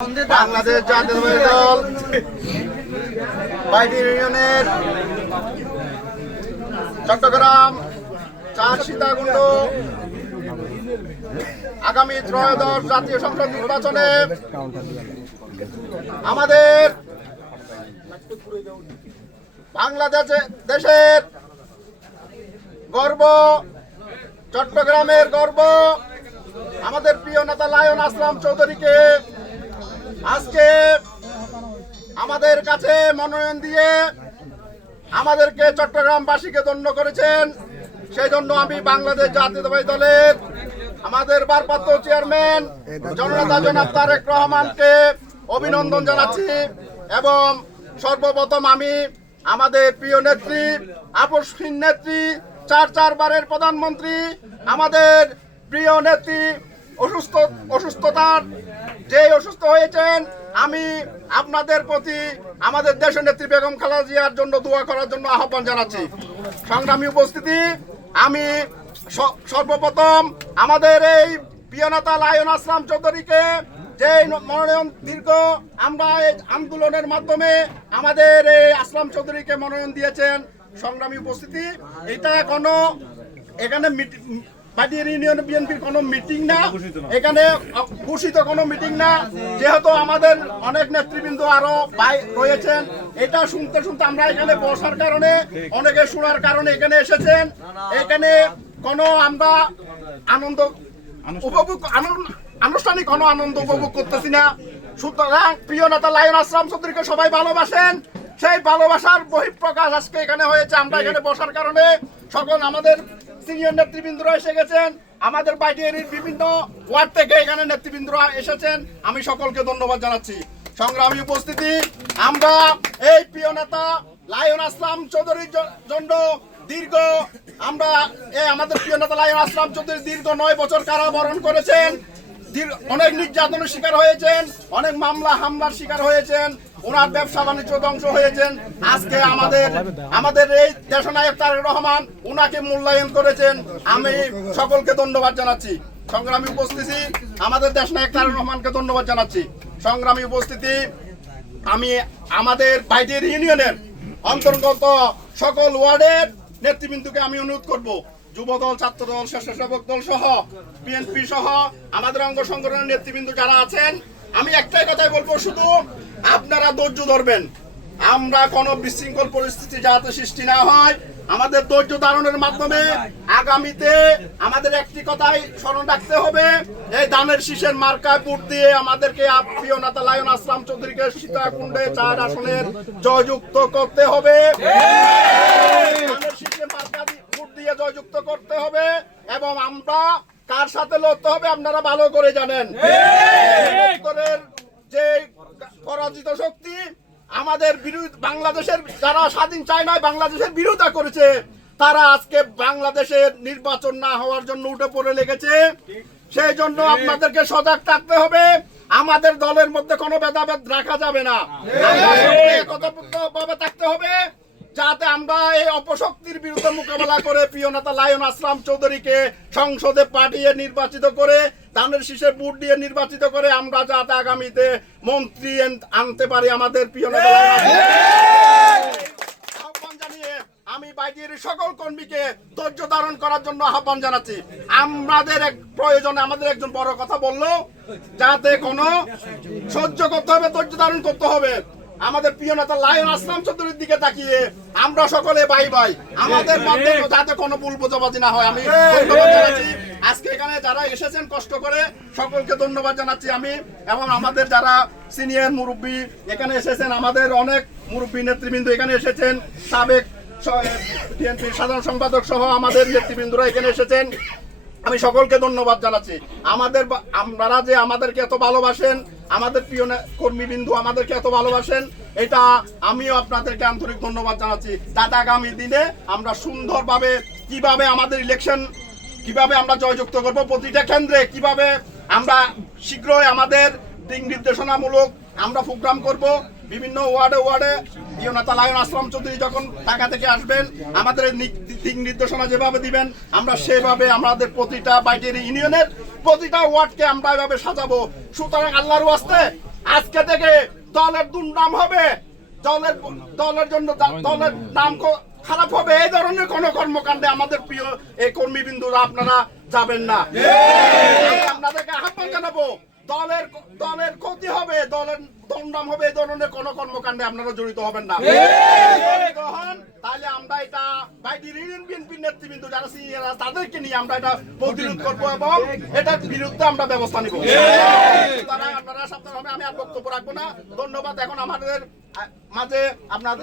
বাংলাদেশ জাতীয়তাবাদী দল বাইডি ইউনিয়নের চট্টগ্রাম ৪ সীতাকুণ্ড আগামী ত্রয়োদশ জাতীয় সংসদ নির্বাচনে আমাদের বাংলাদেশের গর্ব, চট্টগ্রামের গর্ব, আমাদের প্রিয় নেতা লায়ন আসলাম চৌধুরীকে আজকে আমাদের কাছে মনোনয়ন দিয়ে আমাদেরকে চট্টগ্রামবাসীকে ধন্য করেছেন। সেই জন্য আমি বাংলাদেশ জাতীয়তাবাদী দলের আমাদের ভারপ্রাপ্ত চেয়ারম্যান জননেতা জনাব তারেক রহমানকে অভিনন্দন জানাচ্ছি এবং সর্বপ্রথম আমি আমাদের প্রিয় নেত্রী, আপসহীন নেত্রী, ৪ বারের প্রধানমন্ত্রী, আমাদের প্রিয় নেত্রী অসুস্থতার যে অসুস্থ হয়েছেন, আমি আপনাদের প্রতি আমাদের দেশের নেত্রী বেগম খালেদা জিয়ার জন্য দোয়া করার জন্য আহ্বান জানাচ্ছি। সংগ্রামী উপস্থিতি, আমি সর্বপ্রথম আমাদের এই প্রিয় নেতা লায়ন আসলাম চৌধুরীকে যে মনোনয়ন দীর্ঘ আমরা এই আন্দোলনের মাধ্যমে আমাদের এই আসলাম চৌধুরীকে মনোনয়ন দিয়েছেন। সংগ্রামী উপস্থিতি, এটা কোনো এখানে পার্টির ইউনিয়ন বিএনপির কোনো মিটিং না, এখানে ঘোষিত কোনো মিটিং না। যেহেতু আমাদের অনেক নেতৃবৃন্দ আরো রয়েছেন, এটা শুনতে শুনতে আমরা এখানে বসার কারণে, অনেকে শোনার কারণে এখানে এসেছেন। এখানে কোনো আমরা আনন্দ উপভোগ আনুষ্ঠানিক কোনো আনন্দ উপভোগ করতেছি না। সুতরাং প্রিয় নেতা লায়ন আসলাম চৌধুরীকে সবাই ভালোবাসেন, সেই ভালোবাসার বহিঃপ্রকাশ আজকে এখানে হয়েছে। আমরা এখানে বসার কারণে সকল আমাদের সিনিয়র নেতৃবৃন্দরা এসে গেছেন, আমাদের বাইটির বিভিন্ন ওয়ার্ড থেকে এখানে নেতৃবৃন্দরা এসেছেন, আমি সকলকে ধন্যবাদ জানাচ্ছি। সংগ্রামী উপস্থিতি, আমরা এই প্রিয় নেতা লায়ন আসলাম চৌধুরীর জন্য আমাদের প্রিয় নেতা লায়ন আসলাম চৌধুরী দীর্ঘ ৯ বছর কারাবরণ করেছেন, অনেক নির্যাতনের শিকার হয়েছেন, অনেক মামলা হামলার শিকার হয়েছেন, ওনার ব্যবসা বাণিজ্য ধ্বংস হয়েছেন। আজকে আমাদের এই দেশনায়ক তারেক রহমান ওনাকে মূল্যায়ন করেছেন, আমি সকলকে ধন্যবাদ জানাচ্ছি। সংগ্রামী উপস্থিতি, আমাদের দেশনায়ক তারেক রহমানকে ধন্যবাদ জানাচ্ছি। সংগ্রামী উপস্থিতি, আমি আমাদের বাইটির ইউনিয়নের অন্তর্গত সকল ওয়ার্ডের নেতৃবৃন্দকে আমি অনুরোধ করব, যুবদল, ছাত্রদল, স্বেচ্ছাসেবক দল সহ বিএনপি সহ আমাদের অঙ্গ সংগঠনের নেতৃবৃন্দ যারা আছেন, আমি একটাই কথাই বলবো, শুধু আপনারা ধৈর্য ধরবেন। আমরা কোনো বিশৃঙ্খল পরিস্থিতি যাতে সৃষ্টি না হয়, আমাদের ধৈর্য ধারণের মাধ্যমে আগামীতে আমাদের একটি কথাই স্মরণ রাখতে হবে, এই ধানের শীষের মার্কায় ভোট দিয়ে আমাদেরকে প্রিয় নেতা লায়ন আসলাম চৌধুরীকে সীতাকুণ্ডে ৪ আসনের জয়যুক্ত করতে হবে। ধানের শীষের মার্কা ভোট দিয়ে জয়যুক্ত করতে হবে এবং আমরা কার সাথে লড়তে হবে আপনারা ভালো করে জানেন। যে পরাজিত শক্তি আমাদের বাংলাদেশের যারা স্বাধীন চায় না, বাংলাদেশের বিরোধিতা করেছে, তারা আজকে বাংলাদেশের নির্বাচন না হওয়ার জন্য উঠে পড়ে লেগেছে। সেই জন্য আপনাদেরকে সজাগ থাকতে হবে, আমাদের দলের মধ্যে কোনো ভেদাভেদ রাখা যাবে না, একতাবদ্ধভাবে থাকতে হবে, যাতে আমরা এই অপশক্তির বিরুদ্ধে মোকাবেলা করে প্রিয় নেতা লায়ন আসলাম চৌধুরীকে সংসদে পাঠিয়ে নির্বাচিত করে, ধানের শীষে ভোট দিয়ে নির্বাচিত করে আমরা যাতে আগামীতে মন্ত্রী আনতে পারি আমাদের প্রিয় নেতা আহ্বান জানিয়ে আমি বাইটির সকল কর্মীকে ধৈর্য ধারণ করার জন্য আহ্বান জানাচ্ছি। আমাদের প্রয়োজনে আমাদের একজন বড় কথা বললো, যাতে কোনো সহ্য করতে হবে, ধৈর্য ধারণ করতে হবে। আমাদের প্রিয় নেতা লায়ন আসলাম চৌধুরীর দিকে তাকিয়ে আমরা সকলে ভাই আমাদের মধ্যে যাতে কোনো ভুল বোঝাবুঝি না হয়, আমি ধন্যবাদ জানাচ্ছি। আজকে এখানে যারা এসেছেন কষ্ট করে সকলকে ধন্যবাদ জানাচ্ছি আমি, এবং আমাদের যারা সিনিয়র মুরব্বী এখানে এসেছেন, আমাদের অনেক মুরব্বী নেতৃবৃন্দ এখানে এসেছেন, সাবেক বিএনপির সাধারণ সম্পাদক সহ আমাদের নেতৃবৃন্দরা এখানে এসেছেন, আমি সকলকে ধন্যবাদ জানাচ্ছি। আপনারা যে আমাদেরকে এত ভালোবাসেন, আমাদের প্রিয় কর্মীবৃন্দ আমাদেরকে এত ভালোবাসেন, এটা আমিও আপনাদেরকে আন্তরিক ধন্যবাদ জানাচ্ছি। তাতে আগামী দিনে আমরা সুন্দরভাবে কিভাবে আমাদের ইলেকশন কিভাবে আমরা জয়যুক্ত করব, প্রতিটা কেন্দ্রে কিভাবে আমরা শীঘ্রই আমাদের দিক নির্দেশনামূলক আমরা প্রোগ্রাম করব, বিভিন্ন ওয়ার্ডে প্রিয় নেতা লায়ন আসলাম চৌধুরী যখন ঢাকা থেকে আসবেন আমাদের দিক নির্দেশনা যেভাবে দিবেন আমরা সেভাবে আমাদের প্রতিটা বাইটের ইউনিয়নের প্রতিটা ওয়ার্ডকে আমরা এভাবে সাজাবো। সুতরাং আল্লাহর ওয়াস্তে আজকে থেকে দলের দুর্নাম হবে, দলের জন্য দলের নাম খারাপ হবে, এই ধরনের কোন কর্মকাণ্ডে আমাদের প্রিয় এই কর্মীবৃন্দরা আপনারা যাবেন না। আপনাদেরকে আহ্বান জানাবো, দলের ক্ষতি হবে, দলের দুর্নাম হবে, এই ধরনের কোন কর্মকাণ্ডে আপনারা জড়িত হবেন না। তাহলে আমরা এটা বাইরের ইউনিয়ন বিএনপির নেতৃবৃন্দ যারা সিনিয়র তাদেরকে নিয়ে আমরা এটা প্রতিরোধ করবো এবং এটার বিরুদ্ধে আমরা ব্যবস্থা নিব। আপনারা সাবধান হবে, আমি আর বক্তব্য রাখবো না। ধন্যবাদ। এখন আমাদের মাঝে আপনার